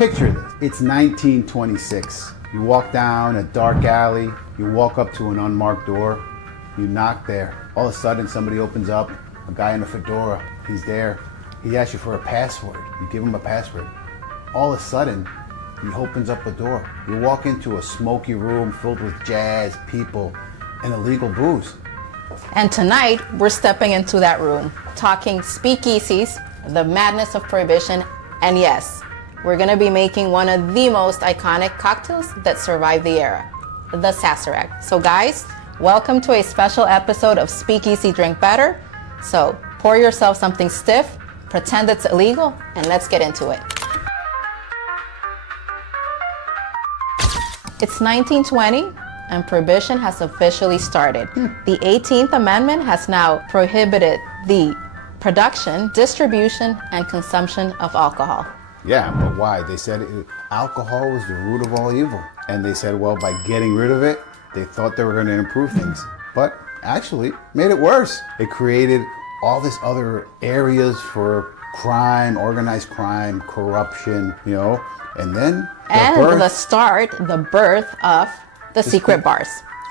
picture this. It's 1926. You walk down a dark alley, you walk up to an unmarked door, you knock there. All of a sudden somebody opens up, a guy in a fedora, he's there. He asks you for a password. You give him a password. All of a sudden, he opens up a door. You walk into a smoky room filled with jazz, people, and illegal booze. And tonight, we're stepping into that room, talking speakeasies, the madness of Prohibition, and yes, we're gonna be making one of the most iconic cocktails that survived the era, the Sazerac. So guys, welcome to a special episode of Speakeasy Drink Better. So pour yourself something stiff, pretend it's illegal, and let's get into it. It's 1920, and Prohibition has officially started. The 18th Amendment has now prohibited the production, distribution, and consumption of alcohol. Yeah, but why? They said alcohol was the root of all evil. And they said, well, by getting rid of it, they thought they were going to improve things. But actually, made it worse. It created all this other areas for crime, organized crime, corruption, you know, and then the birth of the secret bars,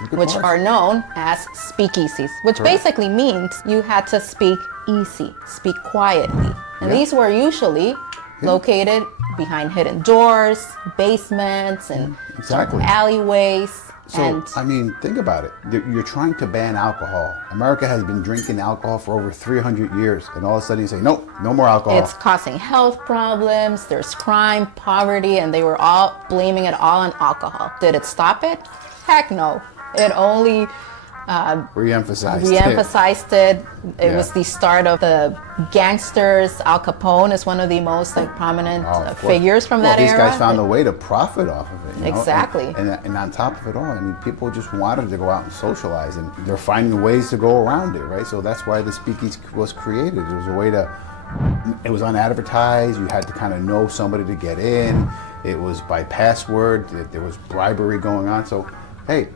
which are known as speakeasies, which basically means you had to speak easy, speak quietly. And these were usually located behind hidden doors, basements, and alleyways. So, I mean, think about it. You're trying to ban alcohol. America has been drinking alcohol for over 300 years. And all of a sudden you say, nope, no more alcohol. It's causing health problems, there's crime, poverty, and they were all blaming it all on alcohol. Did it stop it? Heck no. It only re-emphasized it. It was the start of the gangsters. Al Capone is one of the most prominent figures from that era. These guys found a way to profit off of it. You know? Exactly. And on top of it all, I mean, people just wanted to go out and socialize, and they're finding ways to go around it, right? So that's why the speakeasy was created. It was a way to, it was unadvertised. You had to kind of know somebody to get in. It was by password. There was bribery going on. So, hey,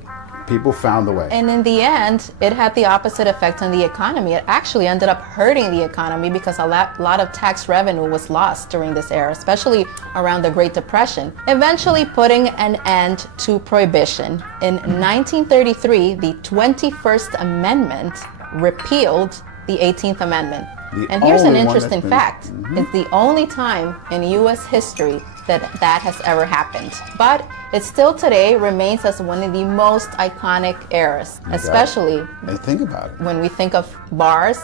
people found the way. And in the end, it had the opposite effect on the economy. It actually ended up hurting the economy because a lot of tax revenue was lost during this era, especially around the Great Depression, eventually putting an end to Prohibition. In 1933, the 21st Amendment repealed the 18th Amendment. And here's an interesting fact. It's the only time in U.S. history that has ever happened. But it still today remains as one of the most iconic eras, especially and think about it. When we think of bars,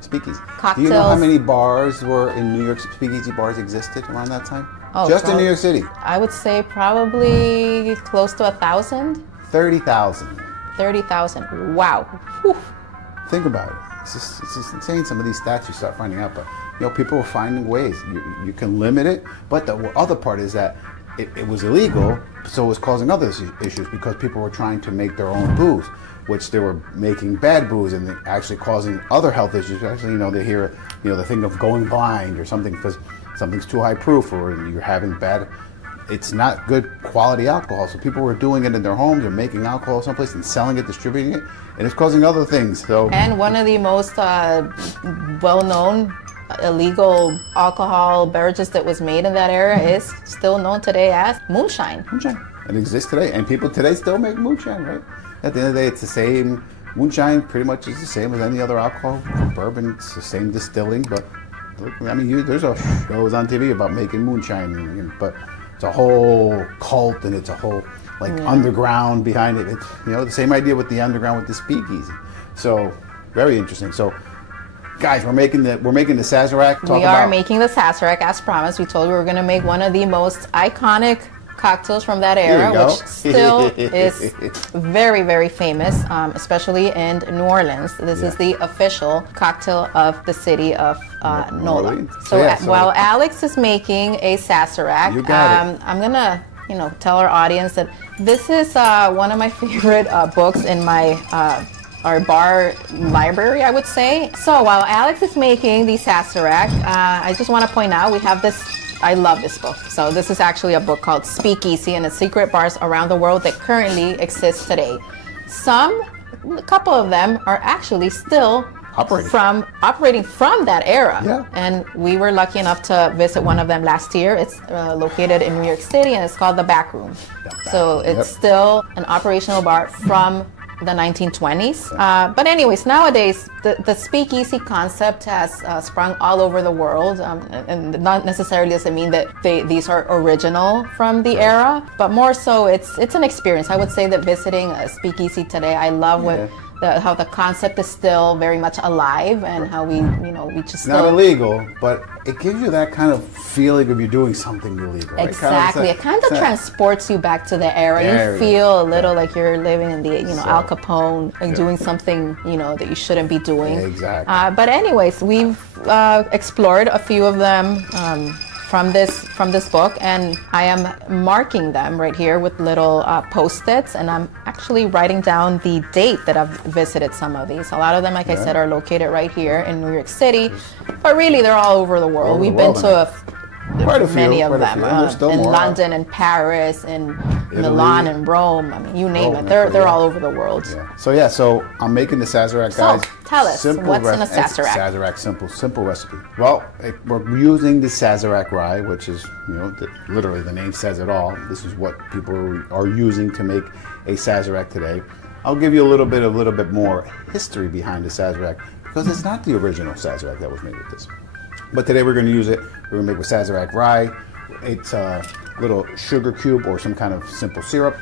speakeasy. cocktails. Do you know how many bars were in New York, speakeasy bars existed around that time? Just in New York City? I would say probably close to 1,000. 30,000. 30,000. Wow. Whew. Think about it. It's just insane, some of these stats you start finding out, but you know, people are finding ways. You can limit it, but the other part is that it was illegal, so it was causing other issues because people were trying to make their own booze, which they were making bad booze and actually causing other health issues. Actually, you know, they hear, you know, the thing of going blind or something because something's too high proof or you're having bad. It's not good quality alcohol, so people were doing it in their homes or making alcohol someplace and selling it, distributing it, and it's causing other things. So, and one of the most well-known illegal alcohol beverages that was made in that era is still known today as moonshine. Moonshine. It exists today, and people today still make moonshine, right? At the end of the day, it's the same. Moonshine pretty much is the same as any other alcohol. Bourbon, it's the same distilling, but I mean, there's shows on TV about making moonshine, but it's a whole cult and it's a whole underground behind it. It's, you know, the same idea with the underground with the speakeasy. So very interesting. So guys, we're making the Sazerac. We are making the Sazerac as promised. We told you we were going to make one of the most iconic cocktails from that era, which still is very, very famous, especially in New Orleans. This is the official cocktail of the city of NOLA. So while Alex is making a Sazerac, I'm going to tell our audience that this is one of my favorite books in my our bar library, I would say. So while Alex is making the Sazerac, I just want to point out we have this. I love this book. So this is actually a book called Speakeasy and the secret bars around the world that currently exist today. A couple of them are actually still operating from that era. Yeah. And we were lucky enough to visit one of them last year. It's located in New York City, and it's called the Back Room. So it's still an operational bar from the 1920s. But anyways, nowadays, the speakeasy concept has sprung all over the world. And not necessarily does it mean that these are original from the era, but more so it's an experience. I would say that visiting a speakeasy today, I love how the concept is still very much alive, and how we just not illegal, but it gives you that kind of feeling of you're doing something illegal. Right? Exactly. It kind of transports you back to the era. You feel a little like you're living in the, Al Capone, and doing something, that you shouldn't be doing. Exactly. But anyways, we've explored a few of them from this book, and I am marking them right here with little Post-its, and I'm actually writing down the date that I've visited some of these. A lot of them, like I said, are located right here in New York City, but really they're all over the world. We've been to many of them in London and Paris and Milan and Rome. I mean, you name it. They're all over the world. Yeah. So I'm making the Sazerac, guys. So tell us, what's in a Sazerac? Sazerac, simple recipe. Well, we're using the Sazerac rye, which is, literally the name says it all. This is what people are using to make a Sazerac today. I'll give you a little bit more history behind the Sazerac, because it's not the original Sazerac that was made with this. But today we're going to use it. We're going to make with Sazerac rye. It's a little sugar cube or some kind of simple syrup.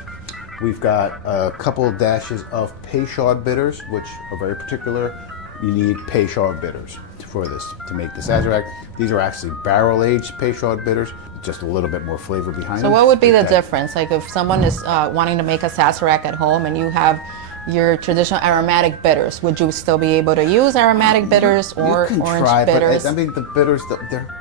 We've got a couple of dashes of Peychaud bitters, which are very particular. You need Peychaud bitters for this to make the Sazerac. These are actually barrel-aged Peychaud bitters, just a little bit more flavor behind them. So what would be the difference? Like if someone is wanting to make a Sazerac at home and you have your traditional aromatic bitters, would you still be able to use aromatic bitters or orange bitters? But, the bitters,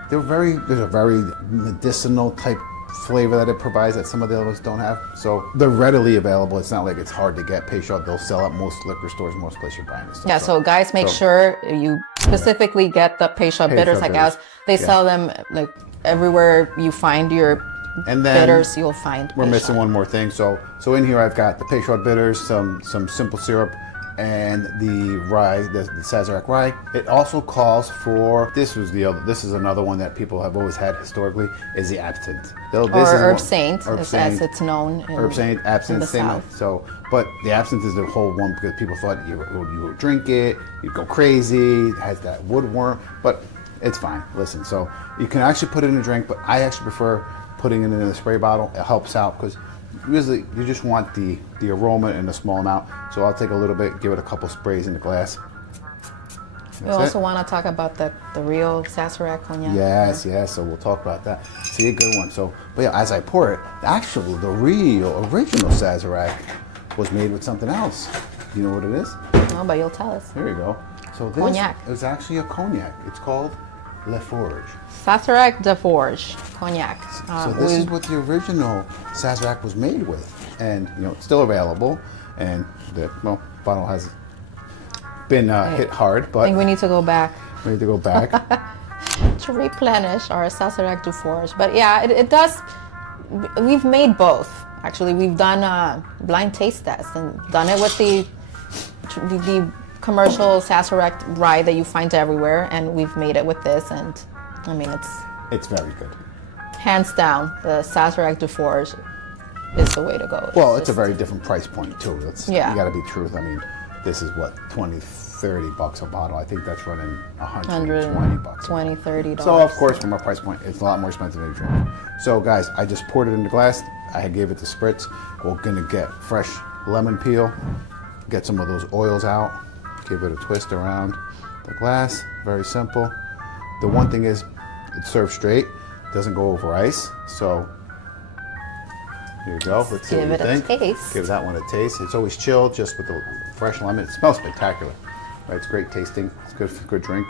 there's a very medicinal type flavor that it provides that some of the others don't have. So they're readily available. It's not like it's hard to get. Peychaud, they'll sell at most liquor stores, most places you're buying this stuff. Yeah, so guys, make sure you specifically get the Peychaud bitters. Like ours, they sell them like everywhere you find your bitters, you'll find we're missing one more thing. So in here I've got the Peychaud bitters, some simple syrup, and the rye, the Sazerac rye. It also calls for, this is another one that people have always had historically, is the absinthe. Herb Saint, as it's known. Herb Saint, absinthe, same way. So, but the absinthe is the whole one because people thought you would drink it, you'd go crazy, it has that woodworm, but it's fine. Listen, so you can actually put it in a drink, but I actually prefer putting it in a spray bottle. It helps out because usually you just want the aroma in a small amount. So I'll take a little bit, give it a couple sprays in the glass. You also want to talk about the real Sazerac cognac. Yes. So we'll talk about that. See, a good one. So, but yeah, as I pour it, actually the original Sazerac was made with something else. You know what it is? No, but you'll tell us. Here you go. So this cognac. is actually a cognac. It's called Le Forge. Sazerac de Forge cognac. So this is what the original Sazerac was made with, and it's still available. And the bottle has been hit hard, but I think we need to go back. We need to go back to replenish our Sazerac de Forge. But yeah, it does. We've made both. Actually, we've done a blind taste test and done it with the commercial Sazerac rye that you find everywhere, and we've made it with this, and I mean it's very good. Hands down, the Sazerac de Forge is the way to go. Well, it's a very different price point too. You got to be truth. I mean, this is what, $20-$30 a bottle. I think that's running $120. $20-$30. So of course, from a price point, it's a lot more expensive to drink. So guys, I just poured it in the glass. I gave it the spritz. We're gonna get fresh lemon peel, get some of those oils out, give it a twist around the glass. Very simple. The one thing is, it's served straight. Doesn't go over ice. So here you go. Let's see what you think. Give it a taste. Give that one a taste. It's always chilled, just with the fresh lemon. It smells spectacular. Right? It's great tasting. It's good drink.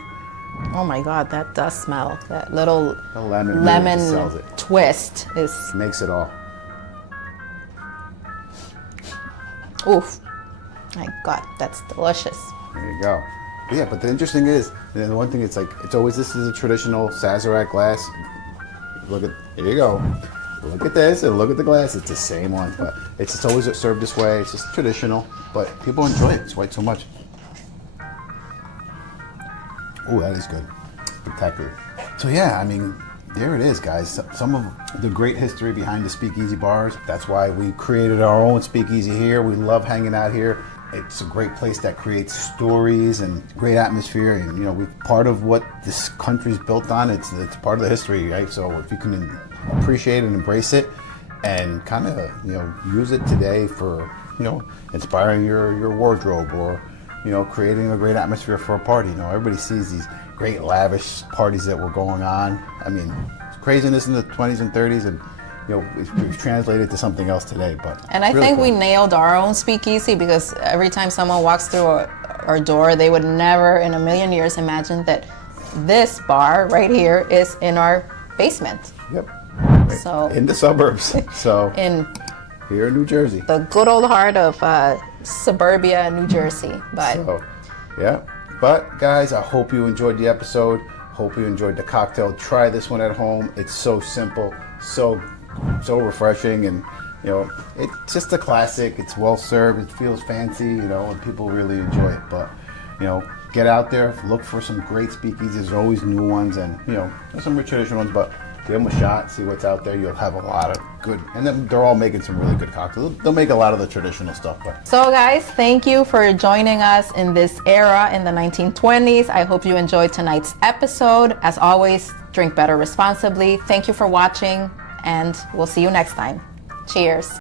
Oh my God, that does smell. That little lemon really twist makes it all. Oof. My God, that's delicious. There you go. Yeah, but the interesting is, the one thing, it's always, this is a traditional Sazerac glass. Here you go. Look at this and look at the glass. It's the same one, but it's always served this way. It's just traditional, but people enjoy it. It's why it's so much. Oh, that is good. Spectacular. So yeah, I mean, there it is, guys. Some of the great history behind the speakeasy bars. That's why we created our own speakeasy here. We love hanging out here. It's a great place that creates stories and great atmosphere. And, you know, we're part of what this country's built on. It's part of the history, right? So if you can appreciate and embrace it and kind of, you know, use it today for, you know, inspiring your wardrobe or, you know, creating a great atmosphere for a party. You know, everybody sees these great lavish parties that were going on. I mean, craziness in the 20s and 30s, and you know, we've translated to something else today. But and I really think cool. we nailed our own speakeasy, because every time someone walks through our door, they would never in a million years imagine that this bar right here is in our basement. Yep. So in the suburbs. So in here in New Jersey, the good old heart of suburbia, New Jersey. But so, yeah. But guys, I hope you enjoyed the episode. Hope you enjoyed the cocktail. Try this one at home. It's so simple, so refreshing, and you know, it's just a classic. It's well served. It feels fancy, you know, and people really enjoy it. But you know, get out there, look for some great speakeasies. There's always new ones, and you know, there's some traditional ones, but give them a shot, see what's out there. You'll have a lot of good, and then they're all making some really good cocktails. They'll make a lot of the traditional stuff. But so guys, thank you for joining us in this era in the 1920s. I hope you enjoyed tonight's episode. As always, drink better responsibly. Thank you for watching, and we'll see you next time. Cheers.